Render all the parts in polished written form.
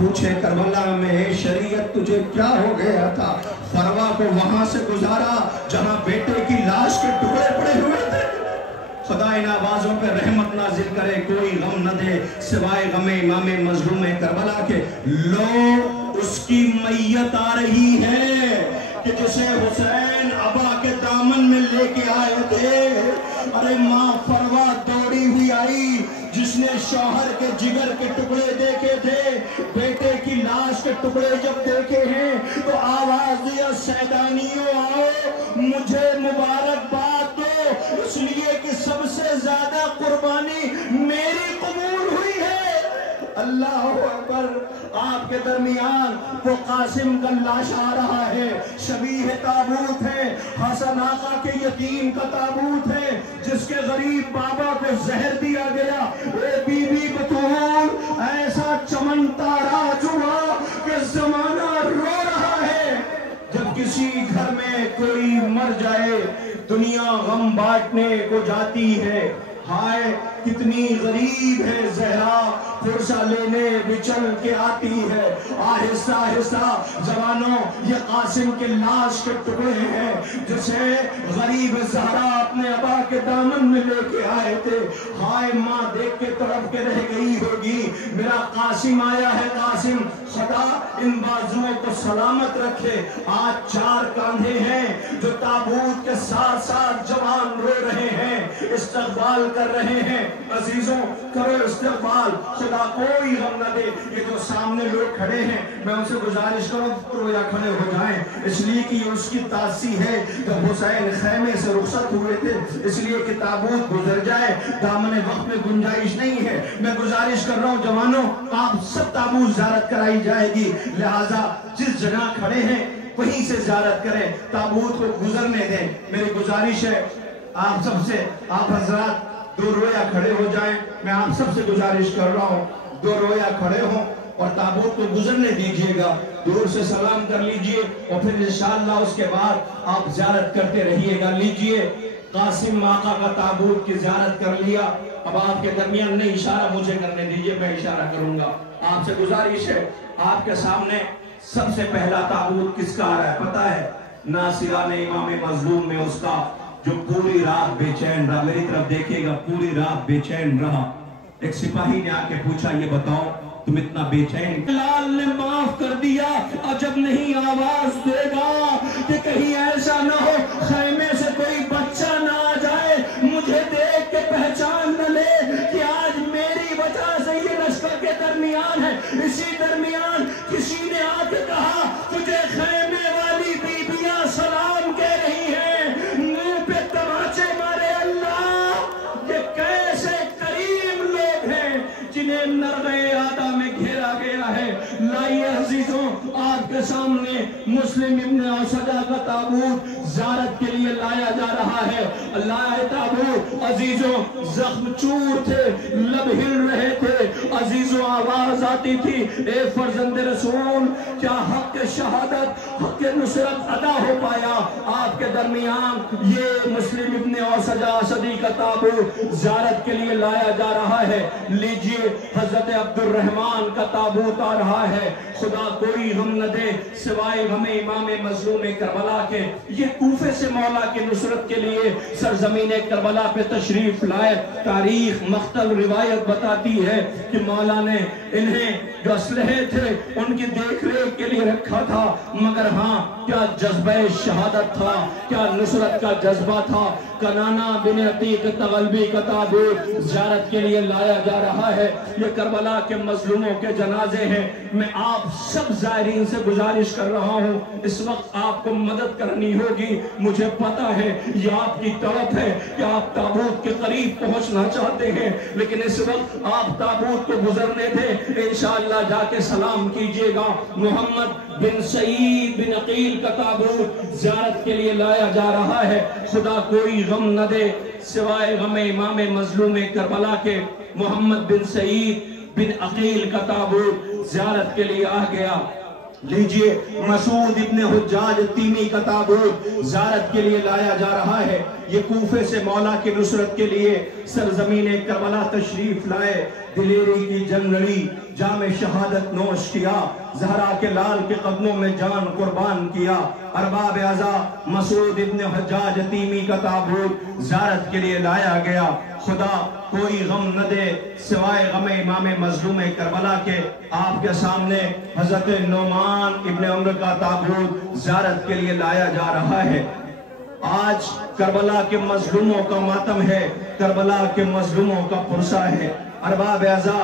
پوچھے کربلا میں شریعت تجھے کیا ہو گیا تھا؟ فروا کو وہاں سے گزارا جہاں بیٹے کی لاش کے ٹکڑے پڑے ہوئے تھے۔ خدا ان آوازوں پہ رحمت نازل کرے، کوئی غم نہ دے سوائے غم امام مظلوم کربلا کے۔ لو اس کی میت آ رہی ہے کہ جسے حسین ابا کے دامن میں لے کے آئے تھے۔ ارے ماں فروا دوڑی ہوئی آئی جس نے شوہر کے جگر کے ٹکڑے دیکھے تھے، بیٹے کی لاش کے ٹکڑے جب دیکھے ہیں تو آواز دیا سیدانیوں آؤ مجھے مبارکباد دو، اس لیے کہ سب سے زیادہ قربانی میری قبول ہوئی ہے۔ اللہ اکبر۔ آپ کے درمیان وہ قاسم کا لاش آ رہا ہے، شبیہ تابوت ہے، حسن آقا کے یتیم کا تابوت ہے جس کے غریب بابا کو زہر دیا گیا۔ اے بی بی بطول ایسا چمنتا راج ہوا کہ زمانہ رو رہا ہے۔ جب کسی گھر میں کوئی مر جائے دنیا غم بانٹنے کو جاتی ہے۔ ہائے کتنی غریب ہے زہرا، فرصہ لینے بچل کے آتی ہے۔ آہستہ آہستہ جوانوں یہ قاسم کے لاش کے ٹکڑے ہیں جسے غریب زہرا اپنے ابا کے دامن میں لے کے آئے تھے۔ ہائے ماں دیکھ کے تڑپ کے رہ گئی ہوگی، میرا قاسم آیا ہے۔ قاسم خدا ان بازوؤں کو سلامت رکھے۔ آج 4 کاندھے ہیں جو تابوت کے ساتھ ساتھ جوان رو رہے ہیں، استقبال کر رہے ہیں۔ عزیزوں کرو استقبال، خدا کوئی غم نہ دے۔ یہ جو سامنے لوگ کھڑے ہیں میں ان سے گزارش کروں رویا کھڑے ہو جائیں، اس لیے کہ یہ اس کی تاسی ہے جب حسین خیمے سے رخصت ہوئے تھے، اس لیے کہ تابوت گزر جائے دامن وقت میں گنجائش نہیں ہے۔ میں گزارش کر رہا ہوں جوانوں آپ سب تابوت زیارت کرائی جائے گی، لہٰذا جس جگہ کھڑے ہیں وہیں سے زیارت کریں، تابوت کو گزرنے دیں۔ میری گزارش ہے آپ سب سے، آپ حضرات 2 رویا کھڑے ہو جائیں۔ میں آپ سب سے گزارش کر رہا ہوں 2 رویا کھڑے ہوں اور تابوت کو گزرنے دیجئے گا، دور سے سلام کر لیجئے اور پھر انشاءاللہ اس کے بعد آپ زیارت کرتے رہیے گا۔ لیجئے قاسم آقا کا تابوت کی زیارت کر لیا، اب آپ کے درمیان نہیں اشارہ مجھے کرنے دیجئے، میں اشارہ کروں گا۔ آپ سے گزارش ہے آپ کے سامنے سب سے پہلا تابوت کس کا آ رہا ہے پتہ ہے؟ ناصران امام مظلوم میں اس کا جو پوری رات بے چین رہا۔ میری طرف دیکھیے گا، پوری رات بے چین رہا۔ ایک سپاہی نے آ کے پوچھا یہ بتاؤ تم اتنا بے چین؟ لال نے معاف کر دیا، عجب نہیں آواز دے گا کہ کہیں ایسا نہ ہو خیمے سے کوئی بچہ نہ آ جائے مجھے دیکھ کے پہچان نہ لے کہ آج میری وجہ سے یہ لشکر کے درمیان ہے۔ اسی درمیان کسی نے آ کے کہا تجھے خیمے والی بیبیاں سلام کہہ رہی ہیں، منہ پہ تماچے مارے۔ اللہ یہ کیسے کریم لوگ ہیں جنہیں نرغے آدھا میں گھیرا گیا ہے۔ لائیے عزیزوں آپ کے سامنے مسلم ابن اوسجہ کا تابوت زیارت کے لیے لایا جا رہا ہے۔ لائے تابوت عزیزوں زخم چور تھے، لب ہل رہے تھے عزیزوں، آواز آتی تھی اے فرزند رسول کیا حق شہادت حق نصرت ادا ہو پایا؟ آپ کے درمیان یہ مسلم ابن اوسجہ اسدی کا تابوت زیارت کے لیے لایا جا رہا ہے۔ لیجئے حضرت عبد الرحمن کا تابوت آ رہا ہے۔ خدا کوئی غم نہ دے سوائے غم امام مظلوم کربلا کے۔ یہ کوفے سے مولا کی نصرت کے لیے سرزمین کربلا پہ تشریف لائے۔ تاریخ مختل روایت بتاتی ہے کہ مولا نے انہیں جو اسلحے تھے ان کی دیکھ ریکھ کے لیے رکھا تھا، مگر ہاں کیا جذبہ شہادت تھا، کیا نصرت کا جذبہ تھا۔ کنانا بن عتیق تغلبی کا تابوت زیارت کے لیے لایا جا رہا ہے۔ یہ کربلا کے مظلوموں کے جنازے ہیں۔ میں آپ سب زائرین سے گزارش کر رہا ہوں اس وقت آپ کو مدد کرنی ہوگی۔ مجھے پتا ہے یہ آپ کی طرف ہے کہ آپ تابوت کے قریب پہنچنا چاہتے ہیں، لیکن اس وقت آپ تابوت کو گزرنے دیں، انشاءاللہ جا کے سلام کیجئے گا۔ محمد بن سعید بن عقیل کا تابوت زیارت کے لیے لایا جا رہا ہے۔ خدا کوئی غم نہ دے سوائے غم امام مظلوم کربلا کے۔ محمد بن سعید بن عقیل کا تابوت زیارت کے لیے آ گیا۔ لیجئے مسعود ابن حجاج تیمی کا تابوت زیارت کے لیے لایا جا رہا ہے۔ یہ کوفے سے مولا کی نصرت کے لیے سرزمین کربلا تشریف لائے، دلیری کی جنگ لڑی، جام شہادت نوش کیا، زہرا کے لال کے قدموں میں جان قربان کیا۔ ارباب اعزا مسعود ابن حجاج تیمی کا تابوت زیارت کے لیے لایا گیا۔ خدا کوئی غم نہ دے سوائے غم امام مظلوم کربلا کے۔ آپ کے سامنے حضرت نعمان ابن عمر کا تابوت زیارت کے لیے لایا جا رہا ہے۔ آج کربلا کے مظلوموں کا ماتم ہے، کربلا کے مظلوموں کا پرسہ ہے۔ ارباب اعزا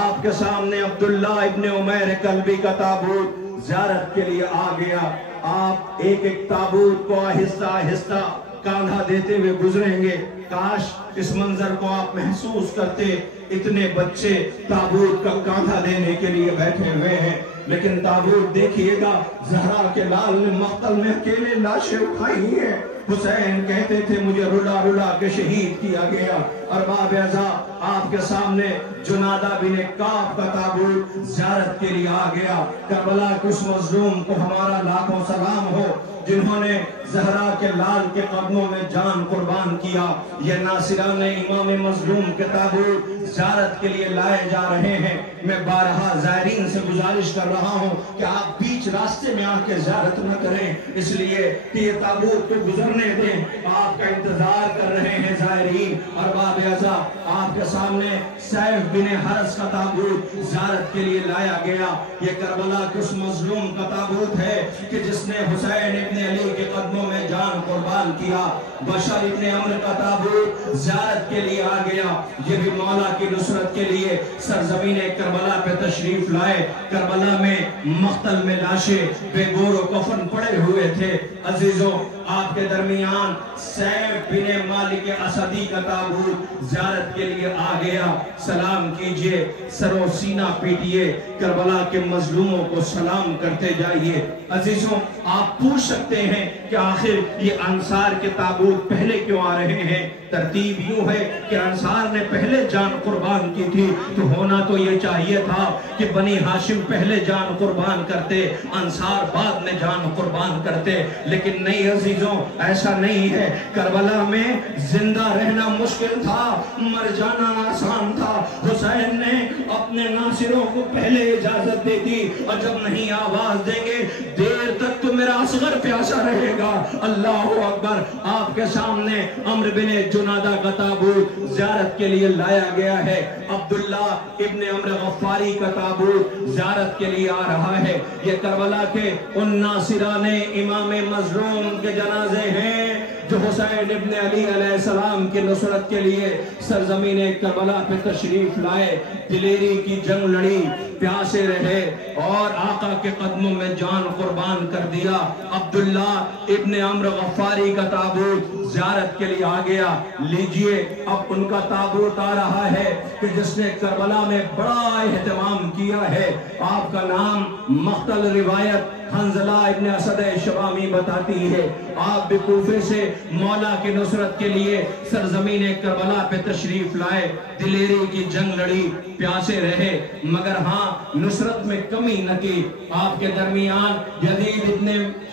آپ کے سامنے عبداللہ ابن عمیر کلبی کا تابوت زیارت کے لیے آ گیا۔ آپ ایک ایک تابوت کو آہستہ آہستہ کاندھا دیتے ہوئے گزریں گے۔ کاش اس منظر کو آپ محسوس کرتے، اتنے بچے تابوت کا کاندھا دینے کے لیے بیٹھے ہوئے ہیں، لیکن تابوت دیکھیے گا زہرا کے لال نے مقتل میں اکیلے لاشیں اٹھائی ہیں۔ حسین کہتے تھے مجھے رلا رلا کے شہید کیا گیا۔ ارباب اعزا آپ کے سامنے جنادہ بن کعب کا تابوت زیارت کے لیے آ گیا۔ کربلا کے اس مظلوم کو ہمارا لاکھوں سلام ہو جنہوں نے زہرا کے لال کے قدموں میں جان قربان کیا۔ یہ ناصران امام مظلوم کے تابوت زیارت کے لیے لائے جا رہے ہیں۔ میں بارہا زائرین سے گزارش کر رہا ہوں کہ آپ بیچ راستے میں آ کے زیارت نہ کریں، اس لیے کہ یہ تابوت کو گزرنے دیں، آپ کا انتظار کر رہے ہیں زائرین۔ ارباب اعزا آپ کے سامنے سیف بن حرس کا تابوت زیارت کے لیے لایا گیا۔ یہ کربلا کے اس مظلوم کا تابوت ہے کہ جس نے حسین ابن علی کے قدموں میں جان قربان کیا۔ بشر ابن عمر کا تابوت زیارت کے لیے آ گیا۔ یہ بھی مولا کی نصرت کے لیے سرزمین کربلا پہ تشریف لائے۔ کربلا میں مقتل میں لاشیں بے گور و کفن پڑے ہوئے تھے۔ عزیزوں آپ کے درمیان سیف بن مالک اسدی کا تابوت زیارت کے لیے آ گیا۔ سلام کیجئے، سر و سینہ پیٹئے، کربلا کے مظلوموں کو سلام کرتے جائیے۔ عزیزوں آپ پوچھ سکتے ہیں کہ آخر یہ انصار کے تابوت پہلے کیوں آ رہے ہیں؟ ترتیب یوں ہے کہ انصار نے پہلے جان قربان کی تھی، تو ہونا تو یہ چاہیے تھا کہ بنی ہاشم پہلے جان قربان کرتے، انصار بعد میں جان قربان کرتے، لیکن نہیں عزیزوں ایسا نہیں ہے۔ کربلا میں زندہ رہنا مشکل تھا، مر جانا آسان تھا۔ حسین نے اپنے ناصروں کو پہلے اجازت دے دی، اور جب نہیں آواز دیں گے دیر تک تو میرا اصغر پیاسا رہے گا۔ اللہ اکبر آپ کے سامنے عمر بن جنادہ کا تابوت زیارت کے لیے لایا گیا ہے۔ عبداللہ ابن عمر غفاری کا تابوت زیارت کے لیے آ رہا ہے۔ یہ کربلا کے ان ناصران امام مظلوم کے جنازے ہیں جو حسین ابن علی علیہ السلام کی نصرت کے لیے سرزمین کربلا پہ تشریف لائے، دلیری کی جنگ لڑی، پیاسے رہے اور آقا کے قدموں میں جان قربان کر دیا۔ عبداللہ ابن عمر غفاری کا تابوت زیارت کے لیے آ گیا۔ لیجئے اب ان کا تابوت آ رہا ہے کہ جس نے کربلا میں بڑا اہتمام کیا ہے۔ آپ کا نام مقتل روایت حنظلہ ابن اسد شوامی بتاتی ہے۔ آپ بھی کوفے سے مولا کی نصرت کے لیے سرزمین کربلا پہ تشریف لائے، دلیری کی جنگ لڑی، پیاسے رہے، مگر ہاں نصرت میں کمی نہ کی۔ آپ کے درمیان یزید ابن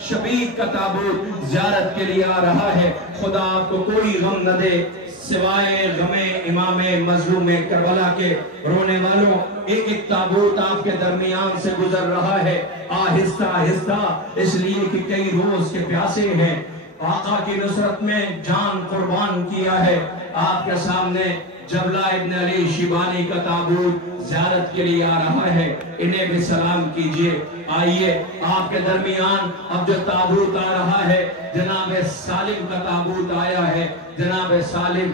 شبیب کا تابوت زیارت کے لیے آ رہا ہے۔ خدا آپ کو کوئی غم نہ دے سوائے غم امام مظلوم کربلا کے۔ رونے والوں ایک ایک تابوت آپ کے درمیان سے گزر رہا ہے آہستہ آہستہ، اس لیے کہ کئی روز کے پیاسے ہیں، آقا کی نصرت میں جان قربان کیا ہے۔ آپ کے سامنے جبلہ ابن علی شیبانی کا تابوت زیارت کے لیے آ رہا ہے، انہیں بھی سلام کیجئے۔ آئیے آپ کے درمیان اب جو تابوت آ رہا ہے جناب سالم کا تابوت آیا ہے۔ جناب سالم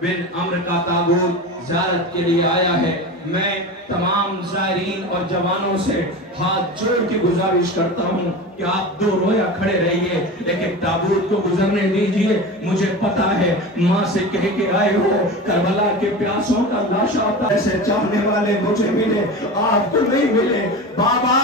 بن عمر کا تابوت زیارت کے لیے آیا ہے۔ میں تمام زائرین اور جوانوں سے ہاتھ جوڑ کے گزارش کرتا ہوں کہ آپ دو رویا کھڑے رہیے، لیکن تابوت کو گزرنے دیجئے۔ مجھے پتا ہے ماں سے کہہ کے آئے ہو کربلا کے پیاسوں کا لاشا آتا، ایسے چاہنے والے مجھے ملے آپ کو نہیں ملے۔ بابا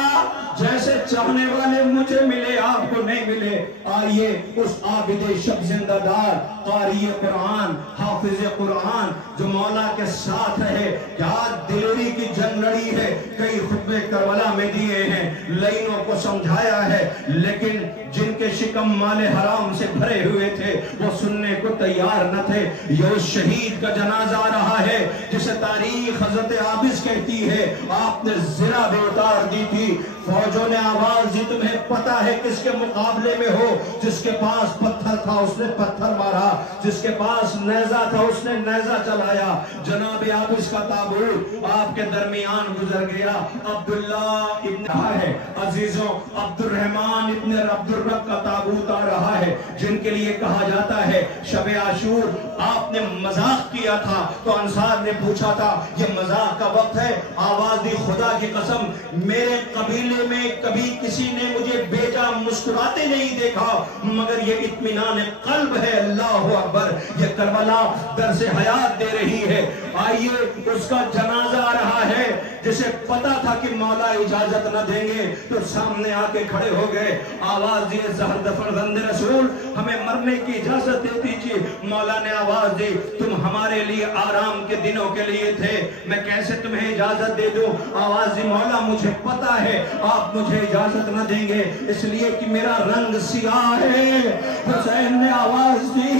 جیسے چاہنے والے مجھے ملے آپ کو نہیں نہیں ملے. آئیے اس عابد شب زندہ دار قاری قرآن حافظ قرآن جو مولا کے ساتھ ہے، کیا دلیری کی جنگ لڑی ہے، کئی خطبے کربلا میں دیے ہیں، لائنوں کو سمجھایا ہے، لیکن جن کے شکم مال حرام سے بھرے ہوئے تھے وہ سننے کو تیار نہ تھے. یہ اس شہید کا جنازہ آ رہا ہے جسے تاریخ حضرت عابس کہتی ہے آپ نے زرہ بھی اتار دی تھی. فوجوں نے آواز دی تمہیں پتا ہے کس کے مقابلے میں ہو؟ جس کے پاس پتھر تھا اس نے پتھر مارا، جس کے پاس نیزہ تھا اس نے نیزہ چلایا. جناب عابس کا تابوت آپ کے درمیان گزر گیا. عبداللہ ابن ہے عزیزوں، عبد الرحمن ابن عبدالرب کا تابوت آ رہا ہے جن کے لیے کہا جاتا ہے شب عاشور آپ نے مذاق کیا تھا تو انصار نے پوچھا تھا یہ مذاق کا وقت ہے. آواز دی خدا کی قسم میرے قبیلے میں کبھی کسی نے مجھے بیٹا مسکراتے نہیں دیکھا مگر یہ اطمینان قلب ہے. اللہ اکبر، یہ کربلا درس حیات دے رہی ہے. آئیے اس کا جنازہ آ رہا ہے جسے پتا تھا کہ مولا اجازت نہ دیں گے تو سامنے آ کے کھڑے ہو گئے. آواز دی زہر دفن غند رسول ہمیں مرنے کی اجازت دے دیجیے. مولا نے آواز دی تم ہمارے لیے آرام کے دنوں کے لیے تھے، میں کیسے تمہیں اجازت دے دوں؟ آواز دی مولا مجھے پتا ہے آپ مجھے اجازت نہ دیں گے اس لیے کہ میرا رنگ سیاہ ہے. حسین نے آواز دی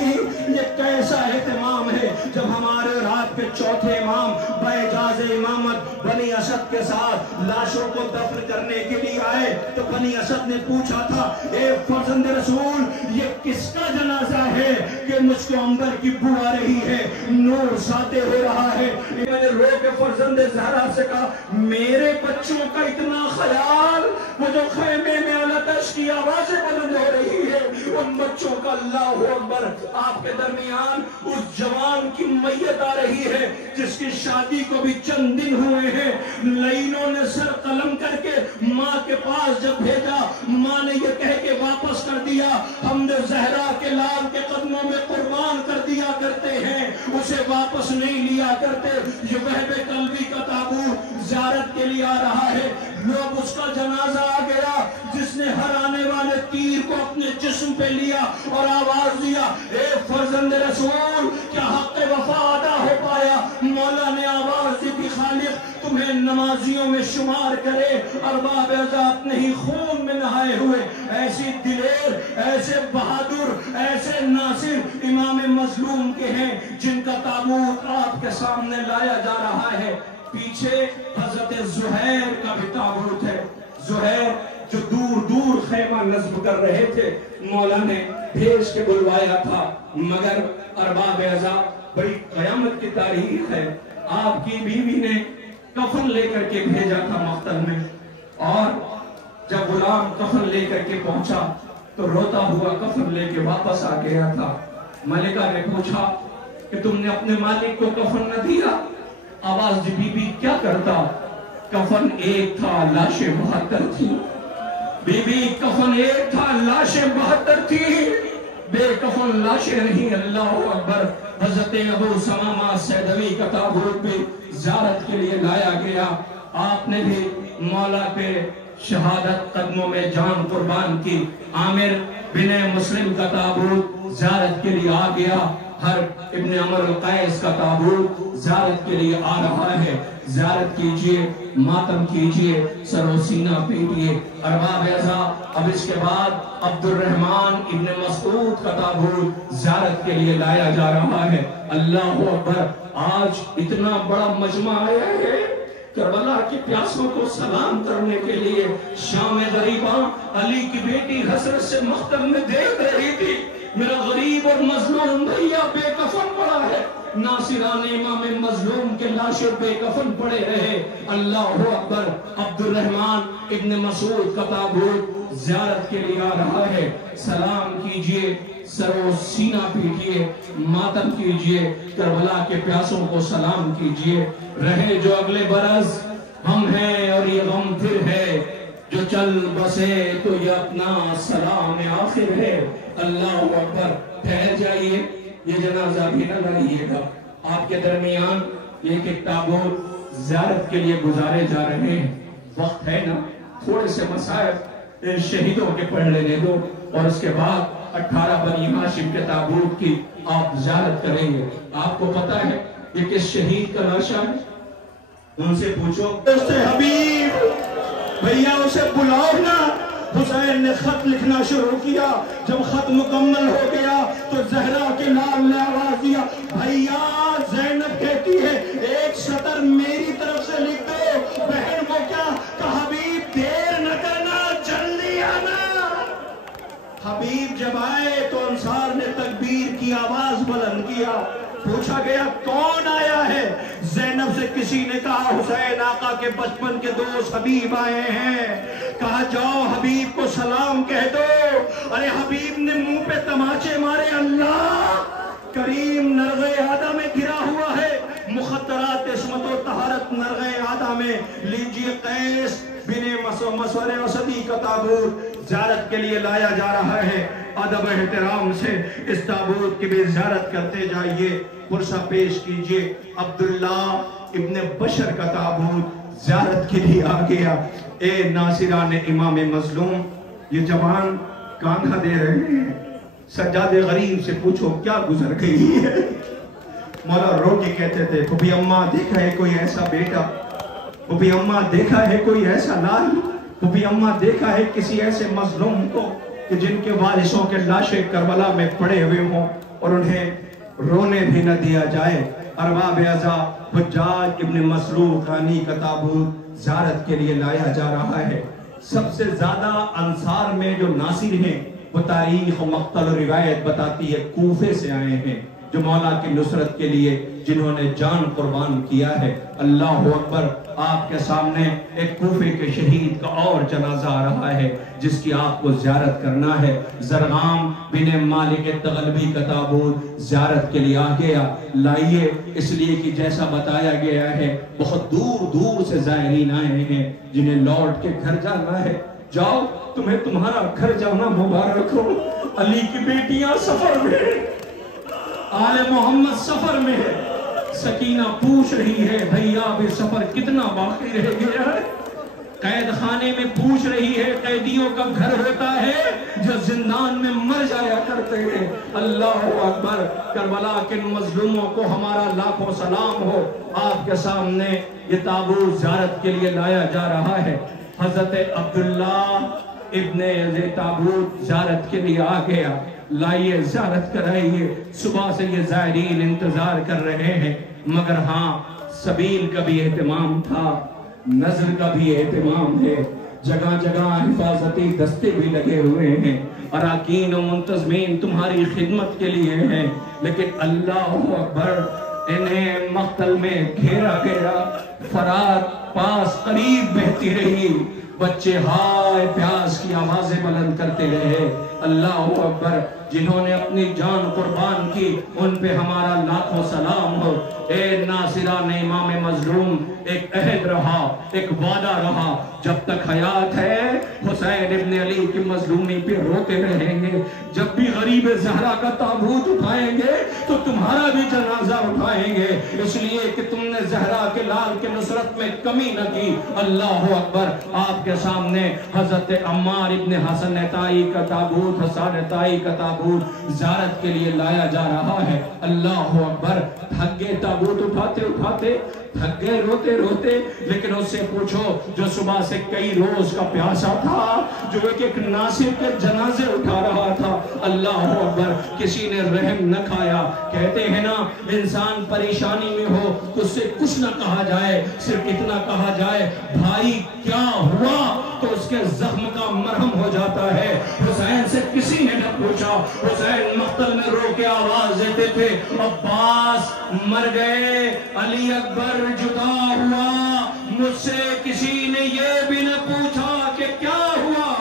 یہ کیسا اہتمام ہے جب ہمارے رات کے چوتھے امام باعجاز امامت بنی اسد کے ساتھ لاشوں کو دفن کرنے کے لیے آئے تو بنی اسد نے پوچھا تھا اے فرزند رسول یہ کس کا جنازہ ہے کہ مجھ کو عنبر کی بو آ رہی ہے، نور ساطع ہو رہا ہے. میں نے رو کے فرزند زہرا سے کہا میرے بچوں کا اتنا خیال، وہ جو خیمے میں علتش کی آوازیں بلند ہو رہی ہے ان بچوں کا. اللہ اکبر، آپ کے درمیان اس جوان کی میت آ رہی ہے جس کی شادی کو بھی چند دن ہوئے ہیں. لائنوں نے سر قلم کر کے ماں کے پاس جب بھیجا ماں نے یہ کہہ کے واپس کر دیا حمد زہرا کے لال کے قدموں میں قربان کر دیا کرتے ہیں، اسے واپس نہیں لیا کرتے. یہ وہب قلبی کا تابوت زیارت کے لیے آ رہا ہے. لوگ اس کا جنازہ آ گیا جس نے ہر آنے والے تیر کو اپنے جسم پہ لیا اور آواز دیا اے فرزند رسول کیا حق وفا ادا ہو پایا؟ مولا نے آواز دی کہ خالق تمہیں نمازیوں میں شمار کرے، ارباب عزت نہیں خون میں نہائے ہوئے ایسی دلیر، ایسے بہادر، ایسے ناصر امام مظلوم کے ہیں جن کا تابوت آپ کے سامنے لایا جا رہا ہے. پیچھے حضرت زہیر کا بھی تابوت ہے. زہیر جو دور دور خیمہ نصب کر رہے تھے مولا نے بھیج کے بلوایا تھا مگر ارباب عزت بڑی قیامت کی تاریخ ہے. آپ کی بیوی نے کفن لے کر کے بھیجا تھا مقتل میں اور جب غلام کفن لے کر کے پہنچا تو روتا ہوا کفن لے کے واپس آ گیا تھا. ملکہ نے پوچھا کہ تم نے اپنے مالک کو کفن نہ دیا؟ آواز دی بی بی کیا کرتا؟ کفن ایک تھا لاشیں 72 تھی. بی بی کفن ایک تھا لاشیں 72 تھی، بے کفن لاشیں نہیں. اللہ اکبر. حضرت ابو سمامہ سیدوی کا تابوت بھی زیارت کے لیے لایا گیا. آپ نے بھی مولا پہ شہادت قدموں میں جان قربان کی. عامر بن مسلم کا تابوت زیارت کے لیے آ گیا. ہر ابن عمر القیس کا تابوت زیارت کے لیے آ رہا ہے. زیارت کیجئے، ماتم کیجئے، سر و سینہ پیٹئے. ارباب عزت اب اس کے بعد عبد الرحمن ابن مسعود کا تابوت زیارت کے لیے لایا جا رہا ہے. اللہ اکبر. آج اتنا بڑا مجمع آیا ہے کربلا کی پیاسوں کو سلام کرنے کے لیے. شام غریباں علی کی بیٹی حسرت سے مختم میں دیکھ رہی تھی میرا غریب اور مظلوم بھیا بے کفن پڑا ہے. ناصران امام مظلوم کے لاشیں بے کفن پڑے رہے. اللہ اکبر. عبد الرحمن ابن مسعود کا تابوت زیارت کے لیے آ رہا ہے. سلام کیجئے، سر و سینہ پیٹئے، ماتم کیجئے، کربلا کے پیاسوں کو سلام کیجئے. رہے جو اگلے برس ہم ہیں اور یہ غم پھر ہے، جو چل بسے تو یہ اپنا سلام آخر ہے. اللہ اکبر. ٹھہر جائیے، یہ جنازہ بھی نہ لائیے گا. آپ کے درمیان ایک تابوت زیارت کے لیے گزارے جا رہے ہیں. وقت ہے نا، تھوڑے سے مسائل ان شہیدوں کے پڑھ لینے دو، اور اس کے بعد 18 بنی ہاشم کے تابوت کی آپ زیارت کریں گے۔ آپ کو پتا ہے یہ کس شہید کا لاشا ہے؟ ان سے پوچھو دوست حبیب بھیا اسے بلاؤ نا۔ حسین نے خط لکھنا شروع کیا، جب خط مکمل ہو گیا تو زہرا کے نام نے آواز دیا، بھیا زینب کہتی ہے ایک سطر میری طرف سے لکھ دو۔ بہن وہ کیا؟ کہ حبیب دیر نہ کرنا، جلدی آنا۔ حبیب جب آئے تو انصار نے تکبیر کی آواز بلند کیا، پوچھا گیا کون آیا ہے؟ زینب سے کسی نے کہا حسین آقا کے بچپن کے دوست حبیب آئے ہیں۔ کہا جاؤ حبیب کو سلام کہہ دو۔ ارے حبیب نے منہ پہ تماچے مارے، اللہ کریم نرغے آدھا میں گرا ہوا ہے، مخدرات عصمت و طہارت نرغے آدھا میں۔ لیجئے قیس بن مسور اسدی کا تابوت زیارت کے لیے لایا جا رہا ہے، ادب احترام سے اس تابوت کی بھی زیارت کرتے جائیے۔ پرسہ پیش کیجئے، عبداللہ ابن بشر کا تابوت زیارت کے لیے آ گیا۔ اے ناصران امام مظلوم، یہ جوان کاندھا دے رہے ہیں، سجاد غریب سے پوچھو کیا گزر گئی ہے۔ مولا رو کے کہتے تھے پھوپھی اماں دیکھا ہے کوئی ایسا بیٹا، پھوپھی اماں دیکھا ہے کوئی ایسا لال، پھوپھی اماں دیکھا ہے کسی ایسے مظلوم کو کہ جن کے وارثوں کے لاشیں کربلا میں پڑے ہوئے ہوں اور انہیں رونے بھی نہ دیا جائے۔ ارباب اعضا حجاج ابن مسروق خانی کا تابوت زیارت کے لیے لایا جا رہا ہے۔ سب سے زیادہ انصار میں جو ناصر ہیں وہ تاریخ و مقتل و روایت بتاتی ہے کوفے سے آئے ہیں، جو مولا کی نصرت کے لیے جنہوں نے جان قربان کیا ہے۔ اللہ اکبر، آپ کے سامنے ایک کوفے کے شہید کا اور جنازہ آ رہا ہے جس کی آپ کو زیارت کرنا ہے۔ زرغام بن مالک تغلبی کا تابوت زیارت کے لیے آ گیا، لائیے اس لیے کہ جیسا بتایا گیا ہے بہت دور دور سے زائرین آئے ہیں جنہیں لوٹ کے گھر جانا ہے۔ جاؤ، تمہیں تمہارا گھر جانا مبارک ہو۔ علی کی بیٹیاں سفر میں، آل محمد سفر میں ہے۔ سکینہ پوچھ رہی ہے بھیا ابھی سفر کتنا باقی رہ گیا ہے؟ قید خانے میں پوچھ رہی ہے قیدیوں کا گھر ہوتا ہے جو زندان میں مر جایا کرتے ہیں۔ اللہ اکبر، کربلا کے مظلوموں کو ہمارا لاکھوں سلام ہو۔ آپ کے سامنے یہ تابوت زیارت کے لیے لایا جا رہا ہے۔ حضرت عبداللہ ابن تابوت زیارت کے لیے آ گیا، لائیے زیارت کرائیے۔ صبح سے یہ زائرین انتظار کر رہے ہیں، مگر ہاں سبیل کا بھی اہتمام تھا، نظر کا بھی اہتمام ہے۔ جگہ جگہ حفاظتی دستے بھی لگے ہوئے ہیں، اراکین و منتظمین تمہاری خدمت کے لیے ہیں، لیکن اللہ اکبر، انہیں مقتل میں گھیرا گیا۔ فرات پاس قریب بہتی رہی، بچے ہائے پیاس کی آوازیں بلند کرتے رہے۔ اللہ اکبر، جنہوں نے اپنی جان قربان کی ان پہ ہمارا لاکھوں سلام ہو۔ اے ناصران امام مظلوم، ایک عہد رہا، ایک وعدہ رہا، جب تک حیات ہے حسین ابن علی کی مظلومی پہ روتے رہیں گے۔ جب بھی غریب زہرا کا تابوت اٹھائیں گے تو تمہارا بھی جنازہ اٹھائیں گے، اس لیے کہ تم نے زہرا کے لال کے نصرت میں کمی نہ کی۔ اللہ اکبر، آپ کے سامنے حضرت عمار ابن حسن طائی کا تابوت، حسان طائی کا تابوت زیارت کے لیے لایا جا رہا ہے۔ اللہ اکبر، تھک گئے تابوت اٹھاتے اٹھاتے، تھک گئے روتے روتے، لیکن اس سے پوچھو جو صبح سے کئی روز کا پیاسا تھا، جو ایک ایک ناصر کے جنازے اٹھا رہا تھا، اللہ اکبر، کسی نے رحم نہ کھایا۔ کہتے ہیں نا انسان پریشانی میں ہو تو اس سے کچھ نہ کہا جائے، صرف اتنا کہا جائے بھائی کیا ہوا، تو اس کے زخم کا مرہم ہو جاتا ہے۔ حسین سے کسی نے نہ پوچھا، حسین مقتل میں رو کے آواز دیتے تھے عباس مر گئے، علی اکبر جدا ہوا، مجھ سے کسی نے یہ بھی نہ پوچھا کہ کیا ہوا۔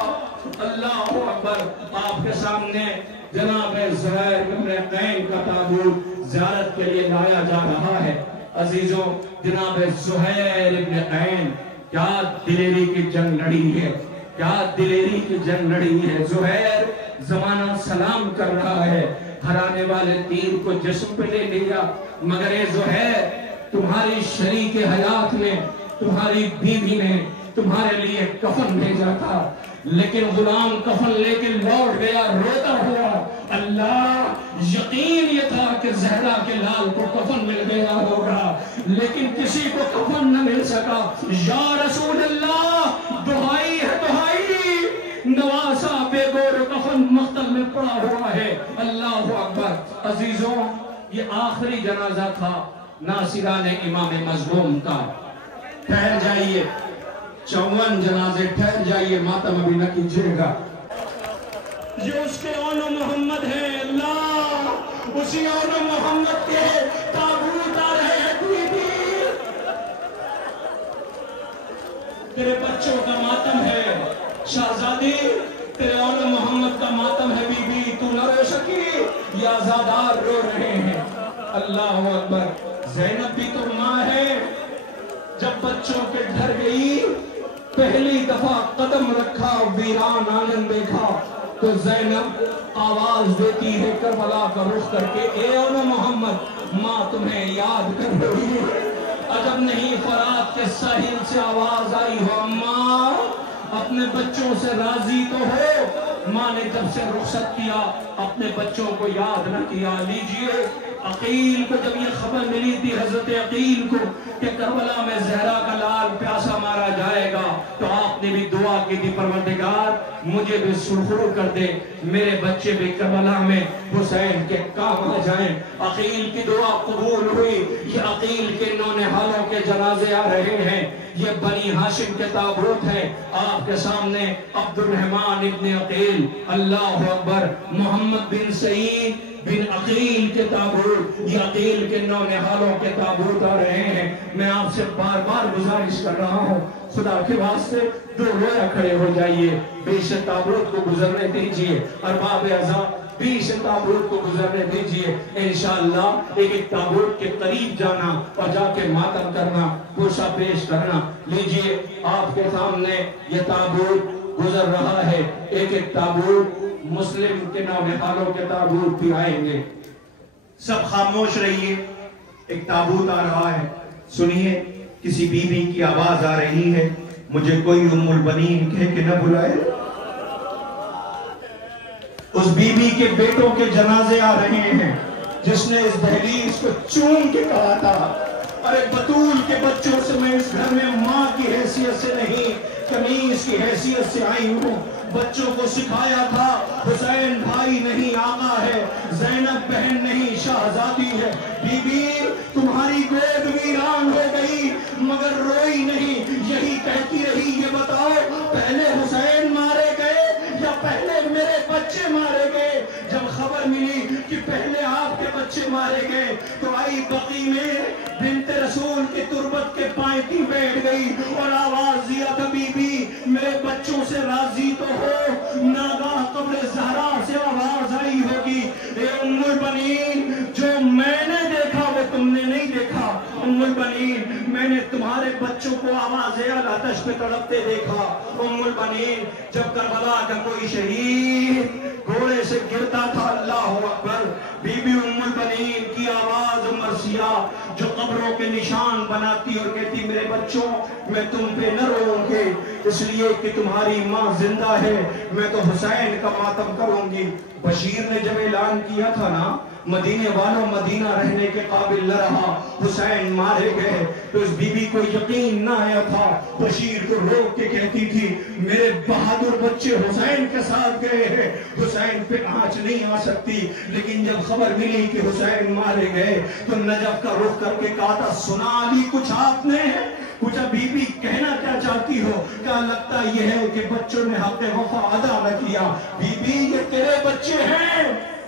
اللہ اکبر، آپ کے سامنے جناب زہیر بن قین کا تابوت زیارت کے لیے لایا جا رہا ہے۔ عزیزوں، جناب زہیر بن قین کیا دلیری کی جنگ لڑی ہے، کیا دلیری کی جنگ لڑی ہے۔ زہیر زمانہ سلام کر رہا ہے، ہرانے والے تیر کو جسم پہ لے لیا، مگر اے زہیر، تمہاری شریک حیات میں، تمہاری بیوی نے تمہارے لیے کفن بھیجا تھا، لیکن غلام کفن لے کے لوٹ گیا روتا ہوا۔ اللہ یقین یہ تھا کہ زہرا کے لال کو کفن مل گیا ہوگا، لیکن کسی کو کفن نہ مل سکا۔ یا رسول اللہ، دہائی ہے دہائی، نواسا بے گور کفن مقتل میں پڑا ہوا ہے۔ اللہ اکبر۔ عزیزوں، یہ آخری جنازہ تھا ناصران امام مظلوم کا۔ ٹھہر جائیے، 54 جنازے، ٹھہر جائیے، ماتم ابھی نہ کیجیے گا۔ یہ اس کے اون محمد ہیں، اللہ اسی اون محمد کے تابوت آ رہے ہیں۔ تیرے بچوں کا ماتم ہے شہزادی، تیرے اون محمد کا ماتم ہے بی بی، تو نہ رو سکی، یہ آزادار رو رہے ہیں۔ اللہ اکبر۔ زینب بھی تو ماں ہے، جب بچوں کے گھر گئی پہلی دفعہ قدم رکھا، ویران آنگن دیکھا تو زینب آواز دیتی ہے کربلا کا رخ کر کے، اے اون محمد، ماں تمہیں یاد کر رہی ہے۔ عجب نہیں فرات کے ساحل سے آواز آئی ہو، ماں اپنے بچوں سے راضی تو ہو؟ ماں نے جب سے رخصت کیا اپنے بچوں کو یاد نہ کیا۔ لیجئے، عقیل کو جب یہ خبر ملی تھی، حضرت عقیل کو، کہ کربلا میں زہرا کا لال پیاسا مارا جائے گا، تو آپ نے بھی دعا کی تھی، پروردگار مجھے بھی سرخرو کر دے، میرے بچے بھی کربلا میں حسین کے کام آ جائیں۔ عقیل کی دعا قبول ہوئی۔ یہ عقیل کے نونہالوں کے جنازے آ رہے ہیں، یہ بنی ہاشم کے تابوت ہے۔ آپ کے سامنے عبد الرحمن ابن عقیل، اللہ اکبر، محمد بن سعید بن عقیل کے تابوت، یہ عقیل کے نونہالوں کے تابوت آ رہے ہیں۔ میں آپ سے بار بار گزارش کر رہا ہوں، خدا کے واسطے دو رویا کھڑے ہو جائیے، بیش تابوت کو گزرنے دیجئے، ارباب اعضاء بیش تابوت کو گزرنے دیجئے۔ انشاءاللہ ایک ایک تابوت کے قریب جانا اور جا کے ماتم کرنا، پوشا پیش کرنا۔ لیجئے، آپ کے سامنے یہ تابوت گزر رہا ہے، ایک ایک تابوت مسلم کے نونہالوں کے تابوت بھی آئیں گے۔ سب خاموش رہیے، ایک تابوت آ رہا ہے، سنیے، کسی بی بی کی آواز آ رہی ہے، مجھے کوئی ام البنین کہہ کے نہ بلائے۔ اس بی بی کے بیٹوں کے جنازے آ رہے ہیں، جس نے اس دہلیز کو چون کے کہا تھا، ارے بطول کے بچوں سے میں اس گھر میں ماں کی حیثیت سے نہیں، کمیز کی حیثیت سے آئی ہوں۔ بچوں کو سکھایا تھا، حسین بھائی نہیں آقا ہے، زینب بہن نہیں شہزادی ہے۔ بی بی تمہاری گود ویران ہو گئی مگر روئی نہیں، یہی کہتی رہی، یہ بتاؤ پہلے حسین مارے گئے یا پہلے میرے بچے مارے گئے؟ جب خبر ملی کہ پہلے آپ کے بچے مارے گئے تو آئی بقی میں بنت رسول کی تربت کے پائیں بیٹھ گئی اور آواز دیا تھا، بی بی میرے بچوں سے راضی تو ہو؟ ناگاہ قبر زہرا سے آواز آئی ہوگی، اے ام البنین، جو میں نے دیکھا وہ تم نے نہیں دیکھا۔ ام البنین، میں نے تمہارے بچوں کو آواز آتش پہ تڑپتے دیکھا۔ ام البنین، جب کربلا کا کوئی شہید گھوڑے سے گرتا تھا، اللہ اکبر، بی بی ام البنین کی آواز مرثیہ جو قبروں کے نشان بناتی اور کہتی، میرے بچوں میں تم پہ نہ روؤں گی اس لیے کہ تمہاری ماں زندہ ہے، میں تو حسین کا ماتم کروں گی۔ بشیر نے جب اعلان کیا تھا نا، مدینے والوں مدینہ رہنے کے قابل نہ رہا، حسین مارے گئے، تو اس بی بی کو یقین نہ آیا تھا، بشیر کو روک کے کہتی تھی، میرے بہادر بچے حسین کے ساتھ گئے ہیں، حسین پہ آنچ نہیں آ سکتی۔ لیکن جب خبر ملی کہ حسین مارے گئے تو نجف کا رخ کر کے کہا تھا، سنا لی کچھ آپ نے؟ پوچھا، بی بی کہنا کیا چاہتی ہو؟ کیا لگتا یہ ہے کہ بچوں نے حق وفا ادا نہ کیا؟ بی بی یہ تیرے بچے ہیں،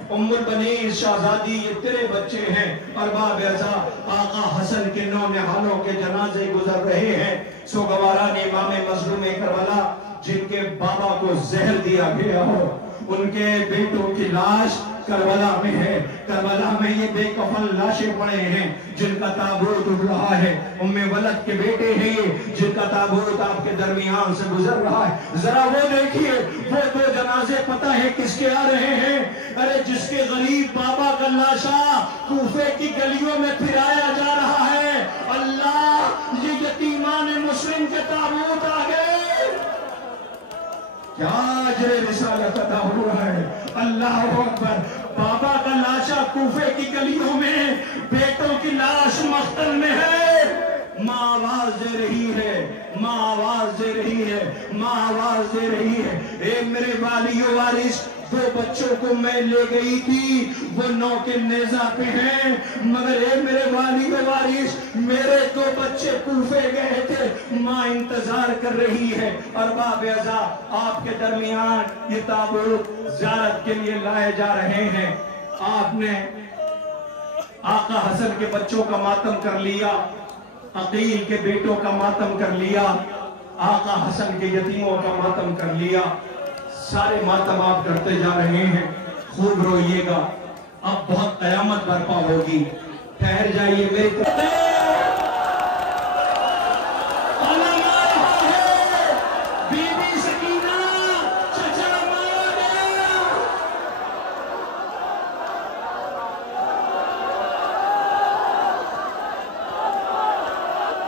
ام البنین شہزادی یہ تیرے بچے ہیں۔ ارباب اعضاء آقا حسن کے نونہالوں کے جنازے گزر رہے ہیں۔ سوگواران امام مظلوم کربلا جن کے بابا کو زہر دیا گیا ہو، ان کے بیٹوں کی لاش کربلا میں ہے۔ کربلا میں یہ بے کفن لاشیں پڑے ہیں جن کا تابوت اٹھ رہا ہے۔ ام ولد کے بیٹے ہیں یہ جن کا تابوت آپ کے درمیان سے گزر رہا ہے۔ ذرا وہ دیکھیے، وہ دو جنازے پتہ ہے کس کے آ رہے ہیں؟ ارے جس کے غریب بابا کا لاشا کوفے کی گلیوں میں پھرایا جا رہا ہے۔ اللہ، یہ یتیمان مسلم کے تابوت آ گئے۔ کیا اجر رسالت ادا ہوا ہے. اللہ اکبر. بابا کا لاشا کوفے کی گلیوں میں، بیٹوں کی لاش مقتل میں ہے. ماں آواز دے رہی ہے، ماں آواز دے رہی ہے، ماں آواز دے رہی ہے. اے میرے والی و وارث، 2 بچوں کو میں لے گئی تھی، وہ 9 کے نیزہ پہ ہیں، مگر اے میرے والی و وارث، میرے 2 بچے کوفے گئے تھے، ماں انتظار کر رہی ہے. ارباب اعزاء، آپ کے درمیان یہ تابوت زیارت کے لیے لائے جا رہے ہیں. آپ نے آقا حسن کے بچوں کا ماتم کر لیا، عقیل کے بیٹوں کا ماتم کر لیا، آقا حسن کے یتیموں کا ماتم کر لیا. سارے ماتم آپ کرتے جا رہے ہیں. خوب روئیے گا، اب بہت قیامت برپا ہوگی. ٹھہر جائیے میرے بی بی سکینہ، چچا مارا گیا.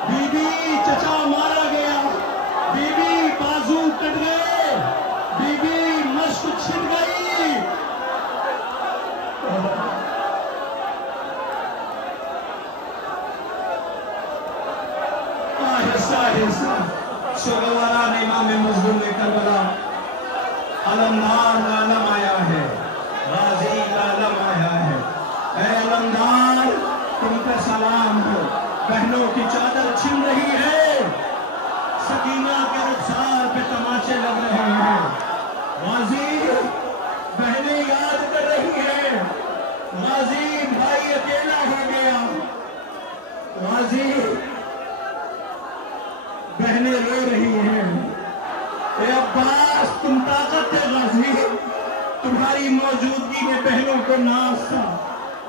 بی بی چچا مارا گیا، بی بی بازو کٹ گئے، بی بی مشک چھٹ گئی. آہستہ آہستہ شغلواران امام مظلوم کربلا، علمدار عالم آیا ہے، غازی عالم آیا ہے. اے علمدار، تم پہ سلام ہو. بہنوں کی چادر چھن رہی ہے، سکینہ کے رخسار پہ تماشے لگ رہے ہیں. غازی، بہنیں یاد کر رہی ہیں. غازی، بھائی اکیلا ہو گیا. غازی، بہنیں رو رہی ہیں. اے عباس، تم طاقت ہے غازی، تمہاری موجودگی میں بہنوں کو ناز تھا.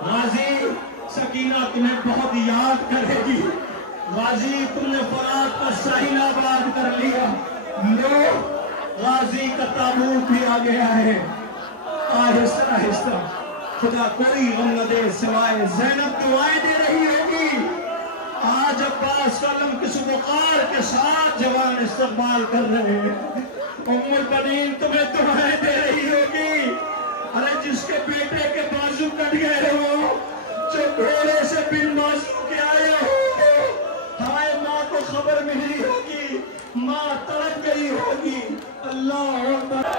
غازی، سکینہ تمہیں بہت یاد کرے گی. غازی، تم نے فرات کا ساحل آباد کر لیا. لو، غازی کا تابوت بھی آ گیا ہے. آہستہ آہستہ. خدا کوئی غم نہ دے سوائے زینب دعائیں دے رہی ہوگی. آج عباس کا علم کس وقار کے ساتھ جوان استقبال کر رہے ہیں. ام البنین تمہیں دعائیں دے رہی ہوگی. ارے جس کے بیٹے کے بازو کٹ گئے ہو، جو گھوڑے سے بن بازو کے آئے ہو، ہمارے ماں کو خبر ملی ہوگی، ماں تڑپ گئی ہوگی. اللہ اکبر.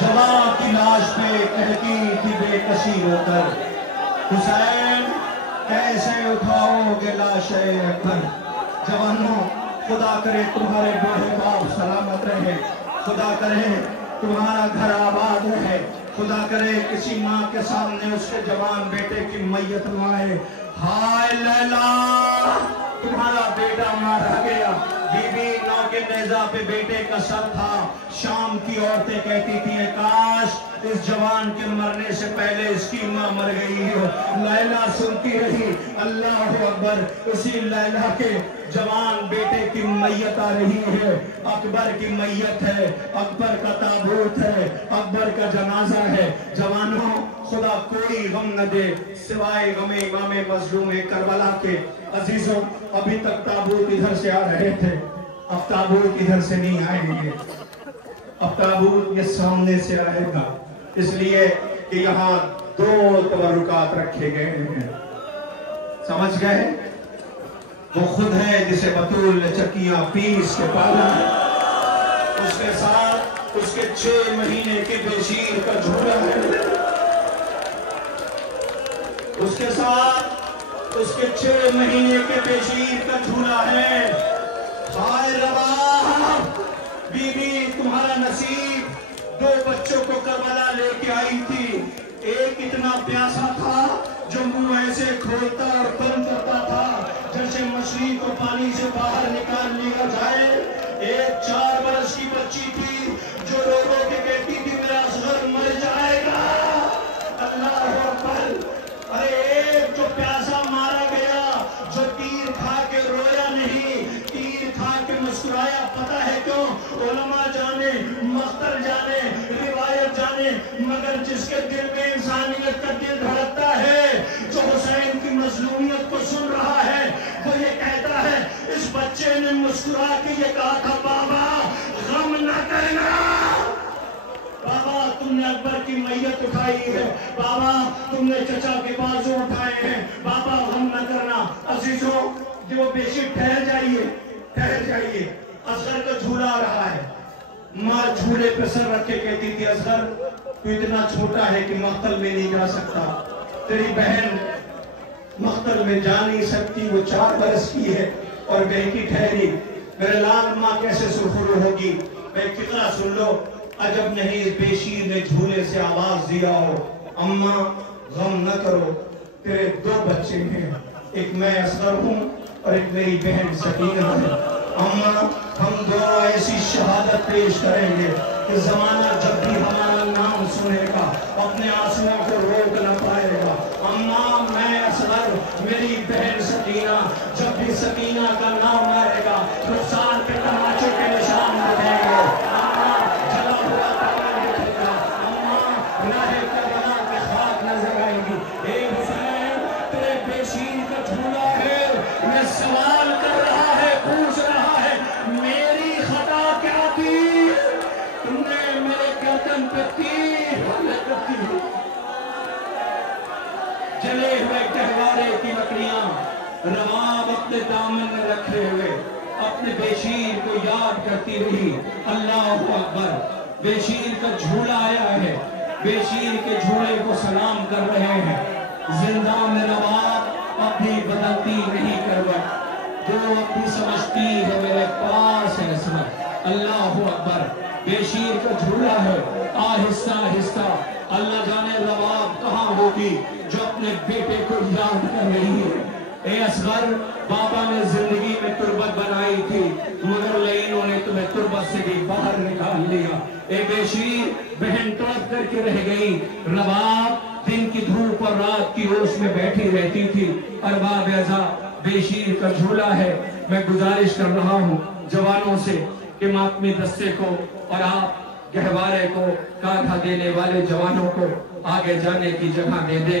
جوان کی لاش پہ کہتی تھی بے کسی ہو کر، حسین کیسے اٹھاؤ گے لاش اکبر. جوانوں، خدا کرے تمہارے بوڑھے باپ سلامت رہے، خدا کرے تمہارا گھر آباد رہے، خدا کرے کسی ماں کے سامنے اس کے جوان بیٹے کی میت نہ آئے. ہائے لیلا، تمہارا بیٹا مارا گیا. بی بی 9 کے نیزہ پہ بیٹے کا سر تھا. شام کی عورتیں کہتی تھی کاش اس جوان کے مرنے سے پہلے اس کی ماں مر گئی ہو. لیلا سنتی رہی. اللہ اکبر. اسی لیلا کے جوان بیٹے کی میت آ رہی ہے. اکبر کی میت ہے، اکبر کا تابوت ہے، اکبر کا جنازہ ہے. جوانوں، خدا کوئی غم نہ دے سوائے غم امام مظلوم کربلا کے. عزیزوں، ابھی تک تابوت ادھر سے آ رہے تھے، اب تابوت ادھر سے نہیں آئیں گے. اب تابوت یہ سامنے سے آئے گا، اس لیے کہ یہاں 2 تبرکات رکھے گئے ہیں. سمجھ گئے؟ وہ خود ہے جسے بطول نے چکیاں پیس کے پالا ہے. اس کے ساتھ اس کے 6 مہینے کے بے شیر کا جھولا ہے. اس کے ساتھ اس کے 6 مہینے کے بے شیر کا جھولا ہے. ہائے ربا، بی بی تمہارا نصیب 2 بچوں کو کربلا لے کے آئی تھی. ایک اتنا پیاسا تھا جو منہ ایسے کھولتا اور بند کرتا تھا جیسے مچھلی کو پانی سے باہر نکال لیا جائے. ایک 4 برس کی بچی تھی جو رو رو کے کہتی تھی میرا اصغر مر جائے گا. اللہ اکبر. ارے ایک جو پیاسا مارا گیا، جو تیر کھا کے رویا نہیں، تیر کھا کے مسکرایا مسکرایا، پتہ ہے کیوں؟ علماء جانے، مختر جانے، روایت جانے، مگر جس کے دل میں انسانیت کا دل دھڑکتا ہے، جو حسین کی مظلومیت کو سن رہا ہے، وہ یہ کہتا ہے، اس بچے نے مسکرا کے یہ کہا تھا، بابا غم نہ کرنا، بابا تم نے اکبر کی میت اٹھائی ہے، بابا تم نے چچا کے بازو اٹھائے ہیں، بابا غم نہ کرنا۔ عزیزوں جو بیشی ٹھہر جائیے، اصغر کا جھولا آ رہا ہے، ماں جھولے پہ سر رکھ کے کہتی تھی، اصغر تو اتنا چھوٹا ہے کہ مقتل میں نہیں جا سکتا، تیری بہن مقتل میں جا نہیں سکتی، وہ 4 برس کی ہے اور بہکی ٹھہری، میرے لال ماں کیسے سرخرو ہوگی؟ میں کتنا سن لو، عجب نہیں بے شیر نے جھولے سے آواز دیا ہو، اماں غم نہ کرو، تیرے 2 بچے ہیں، ایک میں اصغر ہوں اور ایک میری بہن سکینہ ہے، اماں ہم دونوں ایسی شہادت پیش کریں گے کہ زمانہ جب بھی ہمارا نام سنے گا اپنے آنسوؤں کو روک نہ پائے گا، اماں میں اصغر میری بہن سکینہ، جب بھی سکینہ کا نام آئے گا رخسار کے تماچے کے نشان دکھیں گے، سوال کر رہا ہے، پوچھ رہا ہے، میری خطا کیا تھی؟ تم نے میرے گردن پہ تیر لگتی، جلے ہوئے گہوارے کی لکڑیاں رواب اپنے دامن میں رکھے ہوئے اپنے بیشیر کو یاد کرتی رہی، اللہ اکبر، بیشیر کا جھولا آیا ہے، بیشیر کے جھولے کو سلام کر رہے ہیں، زندہ میں رواب اپنی بدلتی نہیں کروٹ، جو اپنی سمجھتی ہے میرے پاس ہے عصمت، اللہ اکبر، بیشیر کا جھولا ہے، آہستہ آہستہ اللہ جانے رواب کہاں ہوگی جو اپنے بیٹے کو یاد کر رہی ہے۔ اے اصغر، بابا نے زندگی میں تربت بنائی تھی مگر لینوں نے تمہیں تربت سے بھی باہر نکال لیا۔ اے بیشیر، بہن تڑپ کر کے رہ گئی، رواب دن کی دھوپ اور رات کی اوش میں بیٹھی رہتی تھی، ارباب اعزا بیشیر کا جھولا ہے۔ میں گزارش کر رہا ہوں جوانوں سے کہ ماتمی دستے کو اور آپ گہوارے کو کاندھا دینے والے جوانوں کو آگے جانے کی جگہ دے دیں۔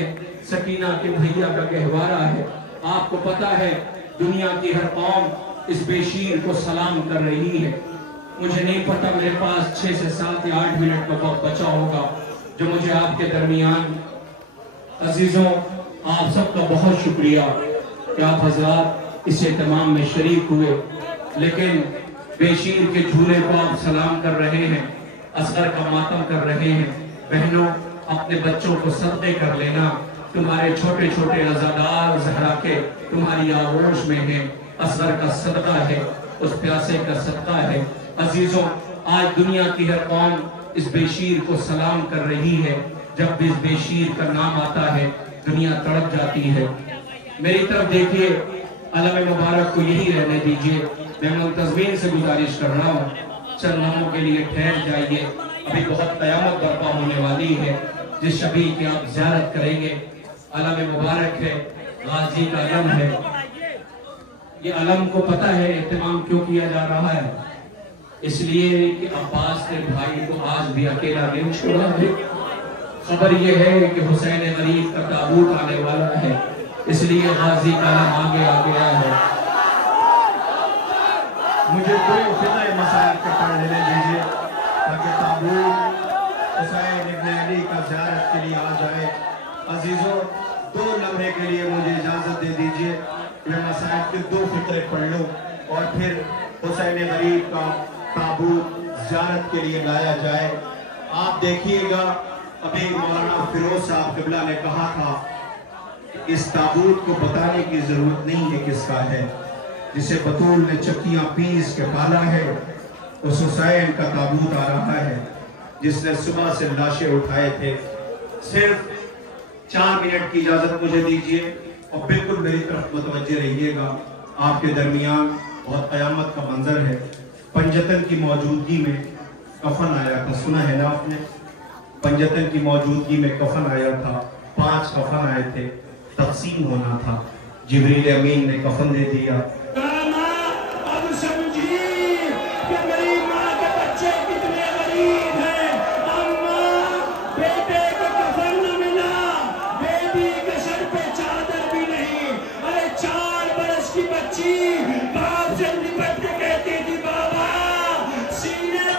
سکینہ کے بھیا کا گہوارہ ہے، آپ کو پتا ہے دنیا کی ہر قوم اس بیشیر کو سلام کر رہی ہے۔ مجھے نہیں پتا، میرے پاس 6 سے 7 یا 8 منٹ کا وقت بچا ہوگا جو مجھے آپ کے درمیان، عزیزوں آپ سب کا بہت شکریہ کہ آپ حضرات اس اہتمام میں شریک ہوئے، لیکن بیشیر کے جھولے کو آپ سلام کر رہے ہیں، اصغر کا ماتم کر رہے ہیں۔ بہنوں، اپنے بچوں کو صدقے کر لینا، تمہارے چھوٹے چھوٹے عزادار زہرا کے تمہاری آغوش میں ہیں، اصغر کا صدقہ ہے، اس پیاسے کا صدقہ ہے۔ عزیزوں، آج دنیا کی ہر قوم اس بیشیر کو سلام کر رہی ہے، جب بھی اس بیشیر کا نام آتا ہے دنیا تڑپ جاتی ہے۔ میری طرف دیکھیے، علم مبارک کو یہی رہنے دیجئے، میں منتظمین سے گزارش کر رہا ہوں چند لمحوں کے لیے ٹھہر جائیے، ابھی بہت قیامت برپا ہونے والی ہے، جس شبیہ کی آپ زیارت کریں گے علم مبارک ہے، غازی کا علم ہے۔ یہ علم کو پتہ ہے اہتمام کیوں کیا جا رہا ہے؟ اس لیے کہ عباس نے بھائی کو آج بھی اکیلا نہیں چھوڑا ہے۔ خبر یہ ہے کہ حسین غریب کا تابوت آنے والا ہے، اس لیے غازی کا علم آگے آ گیا ہے۔ مجھے 2 فضائے مسائل کے پڑھ لینے دیجئے تاکہ تابوت حسین ابن علی کا زیارت کے لیے آ جائے۔ عزیزوں، 2 لمحے کے لیے مجھے اجازت دے دیجئے، میں مسائل کے 2 فقرے پڑھ لوں اور پھر حسین غریب کا تابوت زیارت کے لیے لایا جائے۔ آپ دیکھیے گا، ابھی مولانا فیروز صاحب قبلہ نے کہا تھا اس تابوت کو بتانے کی ضرورت نہیں ہے کس کا ہے، جسے بطول نے چکیاں پیس کے پالا ہے، اس حسین کا تابوت آ رہا ہے جس نے صبح سے لاشیں اٹھائے تھے۔ صرف 4 منٹ کی اجازت مجھے دیجئے اور بالکل میری طرف متوجہ رہیے گا۔ آپ کے درمیان بہت قیامت کا منظر ہے۔ پنجتن کی موجودگی میں کفن آیا تھا، سنا ہے نا آپ نے؟ پنجتن کی موجودگی میں کفن آیا تھا، 5 کفن آئے تھے، تقسیم ہونا تھا، جبریل امین نے کفن دے دیا۔ اب سمجھی